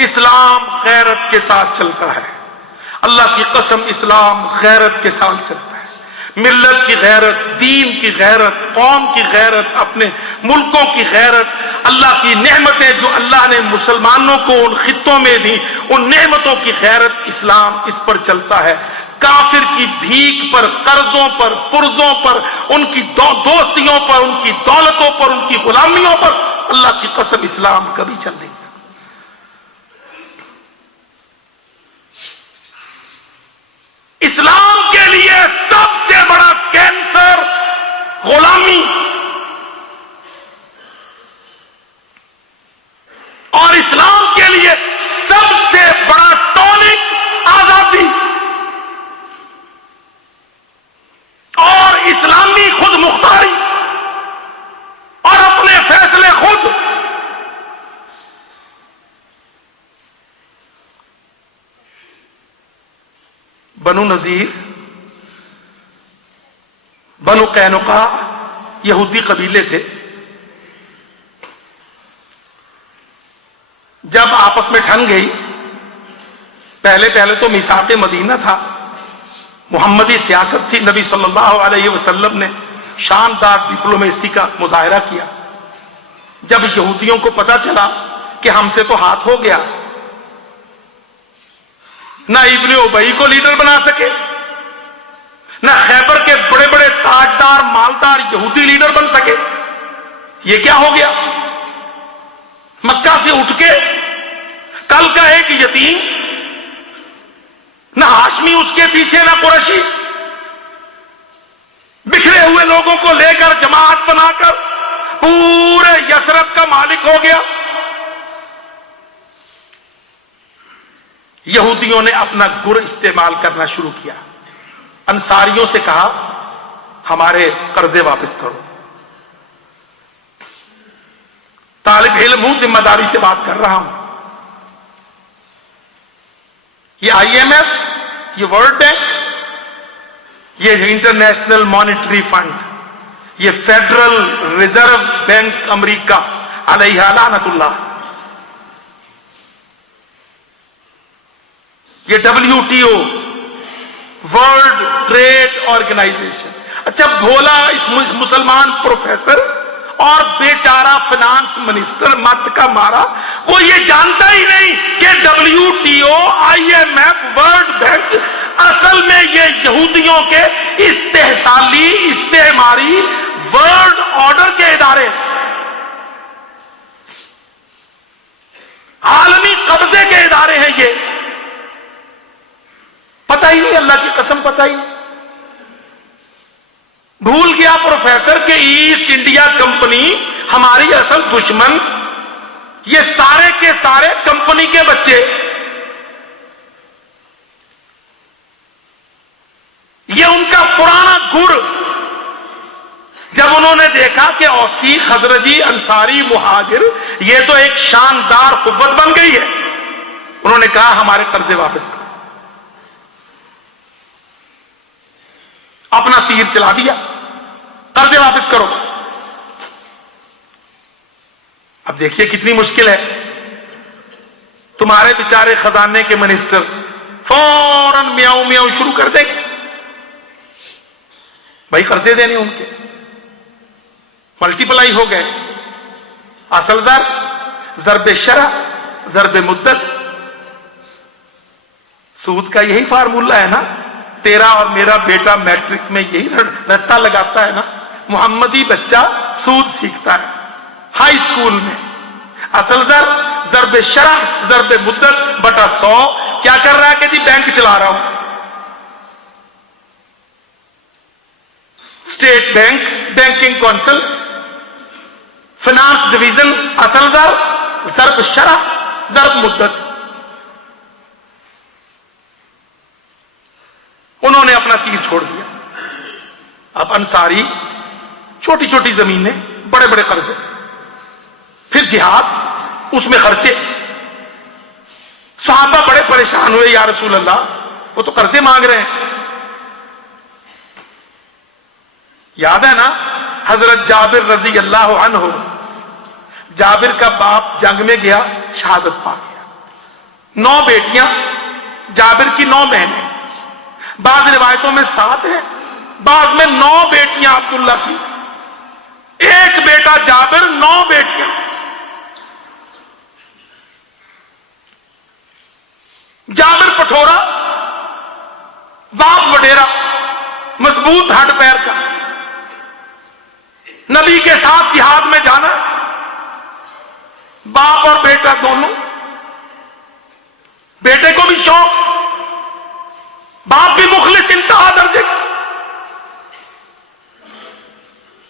اسلام غیرت کے ساتھ چلتا ہے. اللہ کی قسم اسلام غیرت کے ساتھ چلتا ہے. ملت کی غیرت، دین کی غیرت، قوم کی غیرت، اپنے ملکوں کی غیرت، اللہ کی نعمتیں جو اللہ نے مسلمانوں کو ان خطوں میں دی، ان نعمتوں کی غیرت، اسلام اس پر چلتا ہے. کافر کی بھیک پر، قرضوں پر، پرزوں پر، ان کی دوستیوں پر، ان کی دولتوں پر، ان کی غلامیوں پر اللہ کی قسم اسلام کبھی چل نہیں سکتا. اسلام کے لیے سب سے بڑا کینسر غلامی، اور اسلام کے لیے سب سے بڑا ٹونک آزادی اور اسلامی خود مختاری اور اپنے فیصلے خود. بنو نذیر، بنو قینقاع یہودی قبیلے تھے. جب آپس میں ٹھن گئی، پہلے تو میثاق مدینہ تھا، محمدی سیاست تھی. نبی صلی اللہ علیہ وسلم نے شاندار ڈپلومیسی کا مظاہرہ کیا. جب یہودیوں کو پتا چلا کہ ہم سے تو ہاتھ ہو گیا، نہ ابن ابی کو لیڈر بنا سکے، نہ خیبر کے بڑے بڑے تاجدار مالدار یہودی لیڈر بن سکے، یہ کیا ہو گیا؟ مکہ سے اٹھ کے کل کا ایک یتیم، نہ ہاشمی اس کے پیچھے، نہ قریشی، بکھرے ہوئے لوگوں کو لے کر جماعت بنا کر پورے یثرب کا مالک ہو گیا. یہودیوں نے اپنا گر استعمال کرنا شروع کیا. انصاریوں سے کہا ہمارے قرضے واپس کرو. طالب علم ہوں، ذمہ داری سے بات کر رہا ہوں. یہ IMF، یہ ورلڈ بینک، یہ انٹرنیشنل مانیٹری فنڈ، یہ فیڈرل ریزرو بینک امریکہ علیہ لعنت اللہ، یہ WTO ورلڈ ٹریڈ آرگنائزیشن. اچھا بھولا اس مسلمان پروفیسر اور بیچارہ فنانس منسٹر مت کا مارا، وہ یہ جانتا ہی نہیں کہ WTO، IMF، ورلڈ بینک اصل میں یہ یہودیوں کے استحصالی، استعماری ورلڈ آرڈر کے ادارے، عالمی قبضے کے ادارے ہیں. یہ پتہ ہی نہیں، اللہ کی قسم پتہ ہی نہیں. بھول گیا پروفیسر کہ ایسٹ انڈیا کمپنی ہماری اصل دشمن. یہ سارے کے سارے کمپنی کے بچے، یہ ان کا پرانا گر. جب انہوں نے دیکھا کہ اوسی، خزرجی، انصاری، مہاجر یہ تو ایک شاندار قوت بن گئی ہے، انہوں نے کہا ہمارے قرضے واپس کرو. اپنا تیر چلا دیا. قرضے واپس کرو. اب دیکھیے کتنی مشکل ہے. تمہارے بیچارے خزانے کے منسٹر فوراً میاؤں میاؤں شروع کر دیں گے بھائی قرضے دینے ان کے ملٹی پلائی ہو گئے. اصل زر، ضرب شرح، ضرب مدت. سود کا یہی فارمولہ ہے نا. تیرا اور میرا بیٹا میٹرک میں یہی رٹا لگاتا ہے نا. محمدی بچہ سود سیکھتا ہے ہائی اسکول میں. اصل زر، ضرب شرح، ضرب مدت بٹا 100. کیا کر رہا ہے کہ جی بینک چلا رہا ہوں. State bank, banking council, finance division. اصل زر، ضرب شرح، ضرب مدت. انہوں نے اپنا تیر چھوڑ دیا. اب انصاری چھوٹی چھوٹی زمینیں، بڑے بڑے قرضے، پھر جہاد، اس میں خرچے. صحابہ بڑے پریشان ہوئے، یا رسول اللہ وہ تو قرضے مانگ رہے ہیں. یاد ہے نا حضرت جابر رضی اللہ عنہ، جابر کا باپ جنگ میں گیا، شہادت پا گیا. 9 بیٹیاں، جابر کی 9 بہنیں. بعض روایتوں میں 7 ہیں، بعض میں 9 بیٹیاں عبداللہ کی. ایک بیٹا جابر، 9 بیٹیاں. جابر پٹھورا، باپ وڈیرا، مضبوط ہڈ پیر کا. نبی کے ساتھ جہاد میں جانا، باپ اور بیٹا دونوں. بیٹے کو بھی شوق، باپ بھی مخلص انتہا درجے کا.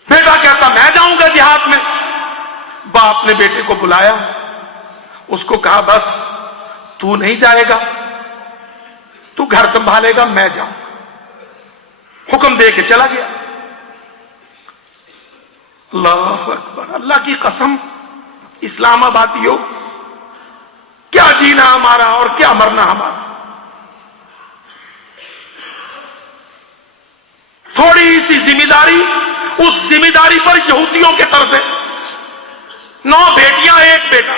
بیٹا کہتا میں جاؤں گا جہاد میں. باپ نے بیٹے کو بلایا، اس کو کہا بس تو نہیں جائے گا، تو گھر سنبھالے گا، میں جاؤں. حکم دے کے چلا گیا. اللہ اکبر. اللہ کی قسم، اسلام آبادیوں، کیا جینا ہمارا اور کیا مرنا ہمارا. تھوڑی سی ذمہ داری، اس ذمہ داری پر یہودیوں کے طرف ہے. 9 بیٹیاں، 1 بیٹا.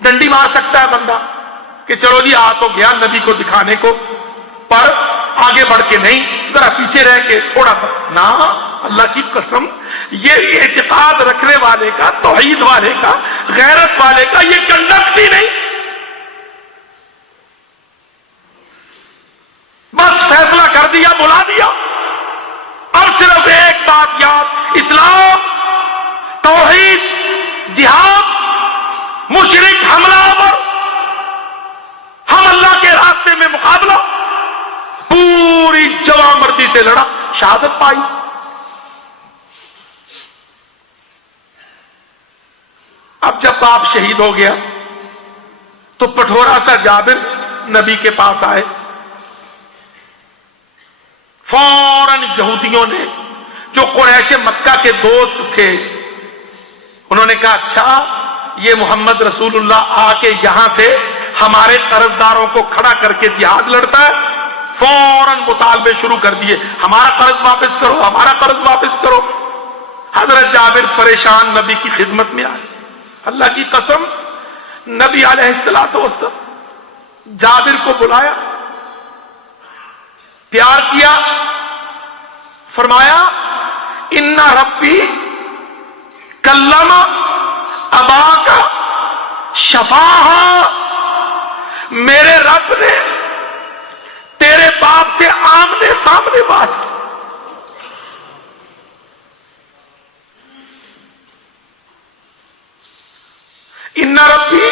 ڈنڈی مار سکتا ہے بندہ کہ چلو جی آ تو گیا نبی کو دکھانے کو، پر آگے بڑھ کے نہیں، ذرا پیچھے رہ کے تھوڑا سا نا. اللہ کی قسم، یہ اعتقاد رکھنے والے کا، توحید والے کا، غیرت والے کا یہ کنڈکٹ ہی نہیں. بس فیصلہ کر دیا، بلا دیا. اب صرف ایک بات یاد، اسلام، توحید، جہاد، مشرک حملہ آور، ہم اللہ کے راستے میں مقابلہ. پوری جواں مردی سے لڑا، شہادت پائی. اب جب باپ شہید ہو گیا تو پٹھورا سا جابر نبی کے پاس آئے. فوراً یہودیوں نے، جو قریش مکہ کے دوست تھے، انہوں نے کہا اچھا یہ محمد رسول اللہ آ کے یہاں سے ہمارے قرضداروں کو کھڑا کر کے جہاد لڑتا ہے. فوراً مطالبے شروع کر دیے، ہمارا قرض واپس کرو، ہمارا قرض واپس کرو. حضرت جابر پریشان نبی کی خدمت میں آئے. اللہ کی قسم، نبی علیہ الصلوۃ والسلام جابر کو بلایا، پیار کیا، فرمایا ان ربی کلم اباک شفاہا. میرے رب نے تیرے باپ سے آمنے سامنے بات کی. ان ربی،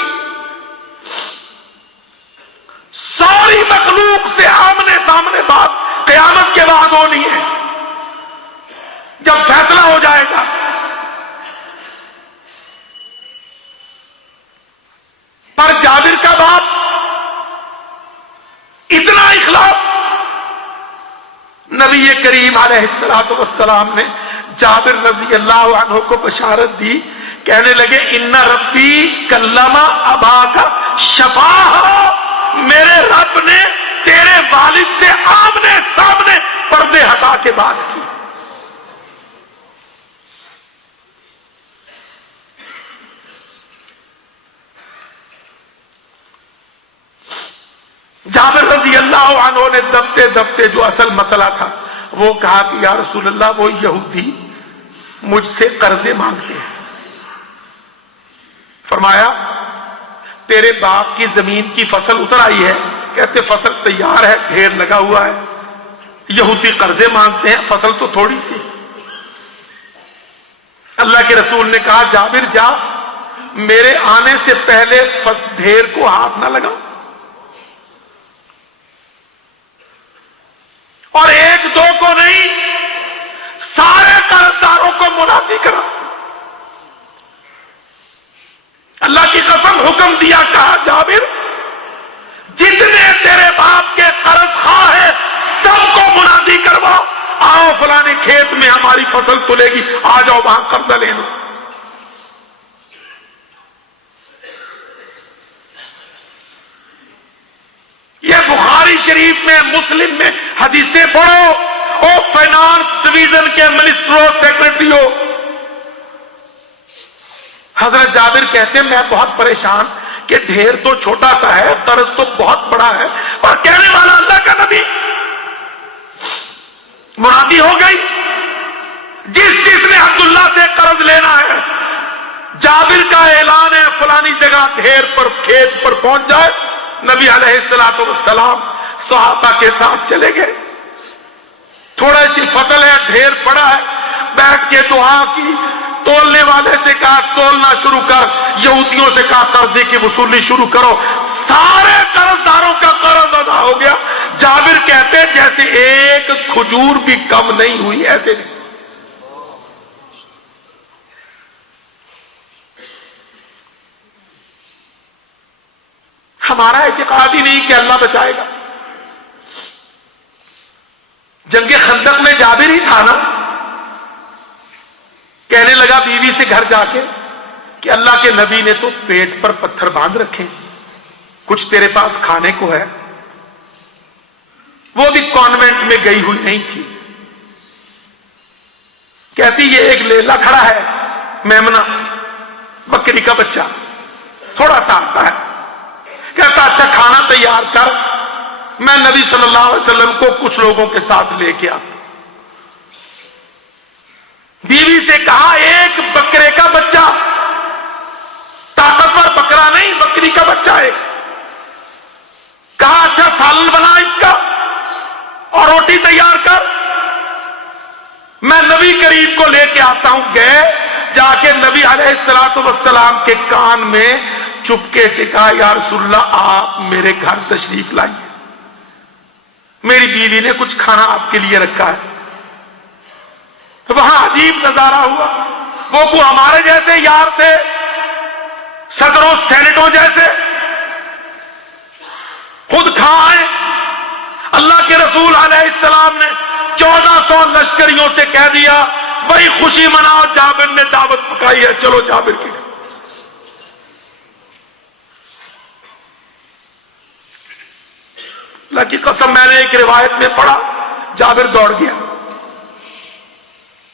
ساری مخلوق سے آمنے سامنے بات قیامت کے بعد ہونی ہے، جب فیصلہ ہو جائے گا. پر جابر کا باپ اتنا اخلاص، نبی کریم علیہ الصلوۃ والسلام نے جابر رضی اللہ عنہ کو بشارت دی. کہنے لگے ان ربی کلم اباک شفاہا، میرے رب نے تیرے والد سے آمنے سامنے پردے ہٹا کے بات کی. جابر رضی اللہ عنہ نے دبتے دبتے جو اصل مسئلہ تھا وہ کہا کہ یا رسول اللہ وہ یہودی مجھ سے قرضے مانگتے ہیں. فرمایا تیرے باپ کی زمین کی فصل اتر آئی ہے؟ کہتے فصل تیار ہے، ڈھیر لگا ہوا ہے. یہودی قرضے مانگتے ہیں، فصل تو تھوڑی سی. اللہ کے رسول نے کہا جابر جا، میرے آنے سے پہلے ڈھیر کو ہاتھ نہ لگا اور ایک دو کو نہیں، سارے قرضداروں کو منادی کرا. اللہ کی قسم حکم دیا، کہا جابر جتنے تیرے باپ کے قرض خواہ ہیں سب کو منادی کروا، آؤ فلانے کھیت میں ہماری فصل تلے گی، آ جاؤ وہاں قرضہ لے لو. یہ بخاری شریف میں، مسلم میں حدیثیں پڑھو. او فائنانس ڈویژن کے منسٹروں، سیکرٹریوں، حضرت جابر کہتے ہیں میں بہت پریشان کہ ڈھیر تو چھوٹا سا ہے، قرض تو بہت بڑا ہے، اور کہنے والا اللہ کا نبی. منادی ہو گئی، جس نے عبداللہ سے قرض لینا ہے جابر کا اعلان ہے فلانی جگہ ڈھیر پر کھیت پر پہنچ جائے. نبی علیہ الصلوۃ والسلام صحابہ کے ساتھ چلے گئے. تھوڑا سی فصل ہے، ڈھیر پڑا ہے، بیٹھ کے دعا کی. تولنے والے سے کہا تولنا شروع کر، یہودیوں سے کہا قرضے کی وصولی شروع کرو. سارے قرضداروں کا قرض ادا ہو گیا. جابر کہتے جیسے ایک کھجور بھی کم نہیں ہوئی، ایسے نہیں. ہمارا اعتقاد ہی نہیں کہ اللہ بچائے گا. جنگ خندق میں جابر ہی تھا نا، کہنے لگا بیوی سے گھر جا کے کہ اللہ کے نبی نے تو پیٹ پر پتھر باندھ رکھے، کچھ تیرے پاس کھانے کو ہے؟ وہ بھی کانوینٹ میں گئی ہوئی نہیں تھی. کہتی یہ ایک لیلا کھڑا ہے، میمنہ، بکری کا بچہ، تھوڑا سا آتا ہے. کہتا اچھا کھانا تیار کر، میں نبی صلی اللہ علیہ وسلم کو کچھ لوگوں کے ساتھ لے کے آتا. بیوی سے کہا ایک بکرے کا بچہ، طاقتور بکرا نہیں، بکری کا بچہ ہے. کہا اچھا سالن بنا اس کا اور روٹی تیار کر، میں نبی کریم کو لے کے آتا ہوں. گئے، جا کے نبی علیہ الصلوۃ والسلام کے کان میں چپکے سے کہا یا رسول اللہ آپ میرے گھر تشریف لائیے، میری بیوی نے کچھ کھانا آپ کے لیے رکھا ہے. وہاں عجیب نظارہ ہوا. وہ کو ہمارے جیسے یار تھے، صدروں سینٹوں جیسے، خود کھائیں. اللہ کے رسول علیہ السلام نے 1400 لشکریوں سے کہہ دیا بڑی خوشی مناؤ، جابر نے دعوت پکائی ہے، چلو جابر کی. اللہ کی قسم میں نے ایک روایت میں پڑھا جابر دوڑ گیا،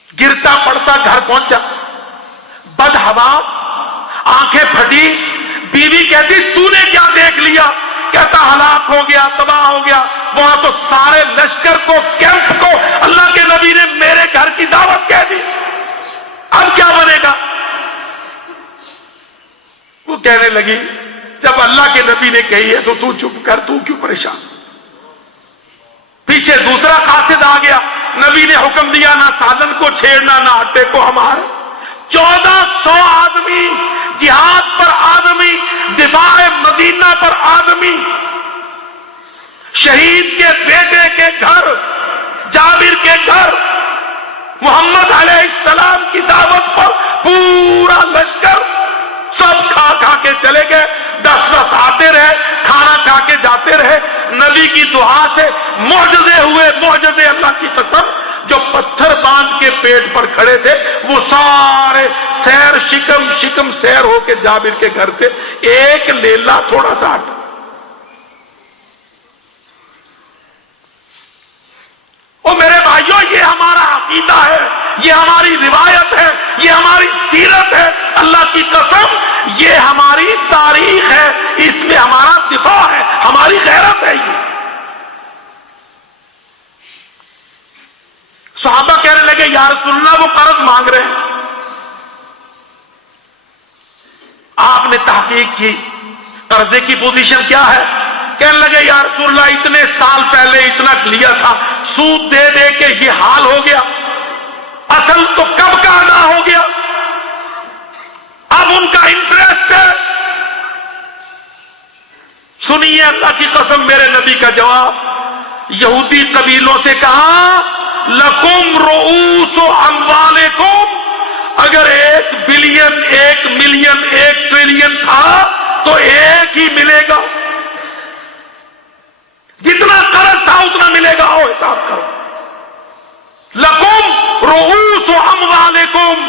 گرتا پڑتا گھر پہنچا، بدحواس، آنکھیں پھٹی. بیوی کہتی تو نے کیا دیکھ لیا؟ کہتا ہلاک ہو گیا، تباہ ہو گیا. وہاں تو سارے لشکر کو، کیمپ کو اللہ کے نبی نے میرے گھر کی دعوت کہہ دی، اب کیا بنے گا؟ وہ کہنے لگی جب اللہ کے نبی نے کہی ہے تو تو چپ کر، تو کیوں پریشان؟ پیچھے دوسرا قاصد آ گیا، نبی نے حکم دیا نہ سالن کو چھیڑنا نہ آٹے کو ہمارے. 1400 آدمی، جہاد پر آدمی، دفاع مدینہ پر آدمی، شہید کے بیٹے کے گھر، جابر کے گھر، محمد علیہ السلام کی دعوت پر پورا لشکر سب کھا کھا کے چلے گئے. 10 آتے رہے، کھانا کھا کے جاتے رہے. نبی کی دعا سے معجزے ہوئے، معجزے. اللہ کی قسم جو پتھر باندھ کے پیٹ پر کھڑے تھے وہ سارے سیر شکم شکم سیر ہو کے جابر کے گھر سے ایک لیلا تھوڑا سا ہٹا. او میرے بھائیوں، یہ ہمارا عقیدہ ہے، یہ ہماری روایت ہے، یہ ہماری سیرت ہے، اللہ کی قسم یہ ہماری تاریخ ہے، اس میں ہمارا دفاع ہے، ہماری غیرت ہے۔ یہ صحابہ کہنے لگے یا رسول اللہ وہ قرض مانگ رہے ہیں۔ آپ نے تحقیق کی قرضے کی پوزیشن کیا ہے؟ کہنے لگے یا رسول اللہ اتنے سال پہلے اتنا لیا تھا، سود دے دے کے یہ حال ہو گیا، اصل تو کب کا ادا ہو گیا، اب ان کا انٹرسٹ ہے۔ سنیے اللہ کی قسم میرے نبی کا جواب، یہودی قبیلوں سے کہا لکم رؤوس اموالکم، اگر 1 بلین 1 ملین 1 ٹریلین تھا تو 1 ہی ملے گا، جتنا قرض تھا اتنا ملے گا، آؤ حساب کرو۔ لکم رؤوس اموالکم،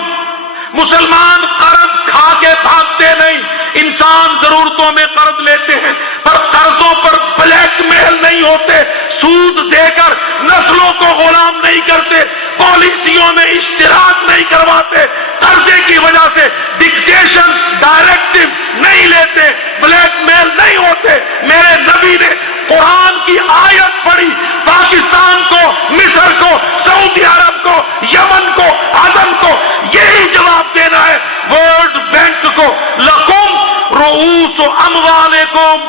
مسلمان قرض کھا کے بھاگتے نہیں، انسان ضرورتوں میں قرض لیتے ہیں، پر قرضوں پر بلیک میل نہیں ہوتے، سود دے کر نسلوں کو غلام نہیں کرتے، پالیسیوں میں اشتراک نہیں کرواتے، قرضے کی وجہ سے ڈکٹیشن ڈائریکٹو نہیں لیتے، بلیک میل نہیں ہوتے۔ میرے نبی نے قرآن کی آیت پڑھی، پاکستان کو، مصر کو، سعودی عرب کو، یمن کو، عدن کو یہی جواب دینا ہے، ورلڈ بینک کو، لکم رؤوس اموالکم،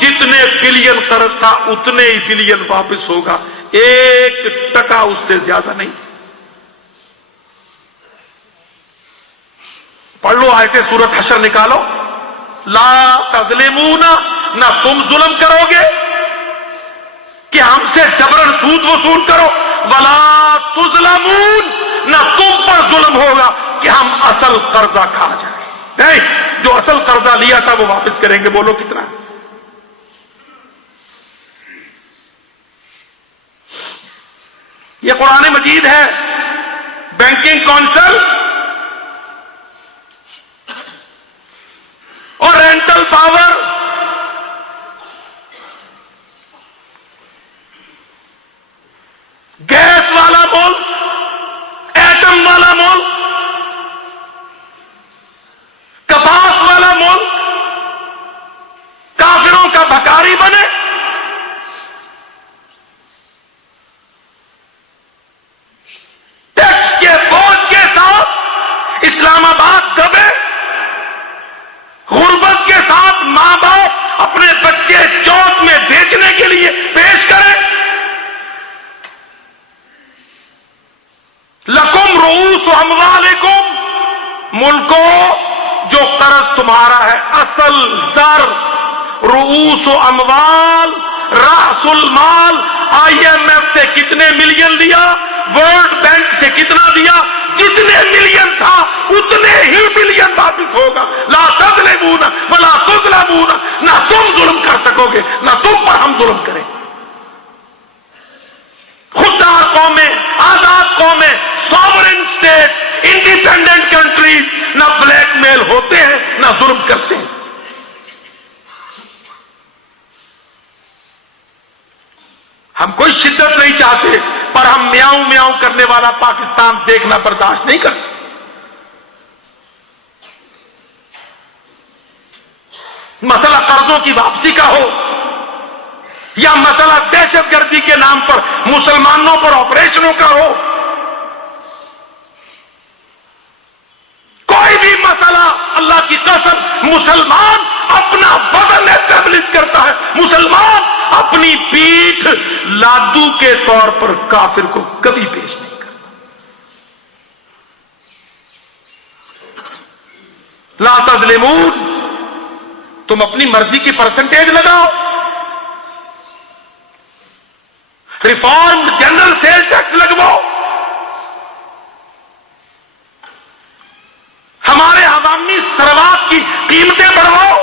جتنے بلین قرض تھا اتنے ہی بلین واپس ہوگا، 1 ٹکا اس سے زیادہ نہیں۔ پڑھ لو آیتیں، سورۃ حشر نکالو، لا تظلمون، نہ تم ظلم کرو گے کہ ہم سے جبرن سود وصول کرو، ولا تظلمون، نہ تم پر ظلم ہوگا کہ ہم اصل قرضہ کھا جائیں، نہیں، جو اصل قرضہ لیا تھا وہ واپس کریں گے۔ بولو کتنا؟ یہ قرآن مجید ہے، بینکنگ کونسل اور رینٹل پاور، گیس والا ملک، ایٹم والا ملک، کپاس والا ملک، کافروں کا بھکاری بنے، ٹیکس کے بوجھ کے ساتھ اسلام آباد دبے، غربت کے ساتھ ماں باپ اپنے بچے چوک میں بیچنے کے لیے پیش کریں۔ لکم رؤوس اموالکم، ملکوں جو قرض تمہارا ہے، اصل زر، رؤوس اموال، رأس المال، IMF سے کتنے ملین لیا، ورلڈ بینک سے کتنا دیا، جتنے ملین تھا اتنے ہی ملین واپس ہوگا۔ لا تظلمون ولا تظلمون، نہ تم ظلم کر سکو گے نہ تم پر ہم ظلم کریں۔ خوددار قومیں، آزاد قومیں، ساورن اسٹیٹ، انڈیپینڈنٹ کنٹریز نہ بلیک میل ہوتے ہیں نہ ظلم کرتے ہیں۔ ہم کوئی شدت نہیں چاہتے، پر ہم میاؤں میاؤں کرنے والا پاکستان دیکھنا برداشت نہیں کرتے۔ مسئلہ قرضوں کی واپسی کا ہو یا مسئلہ دہشت گردی کے نام پر مسلمانوں پر آپریشنوں کا ہو، کوئی بھی مسئلہ، اللہ کی قسم مسلمان اپنا وزن اسٹیبلش کرتا ہے، مسلمان اپنی پیٹھ لادو کے طور پر کافر کو کبھی پیش نہیں کرتا۔ لا تظلمون، تم اپنی مرضی کی پرسنٹیج لگاؤ، ریفارم جنرل سیل ٹیکس لگواؤ، ہمارے عوامی ثروات کی قیمتیں بڑھاؤ،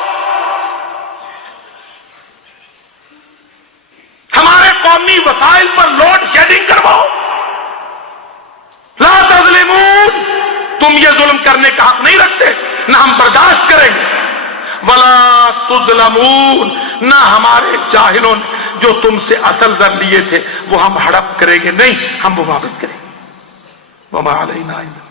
ہمارے قومی وسائل پر لوڈ شیڈنگ کرواؤ۔ لا تظلمون، تم یہ ظلم کرنے کا حق نہیں رکھتے، نہ ہم برداشت کریں گے۔ ولا تظلمون، نہ ہمارے جاہلوں نے جو تم سے اصل زر لیے تھے وہ ہم ہڑپ کریں گے، نہیں، ہم وہ واپس کریں گے۔ وما علینا الا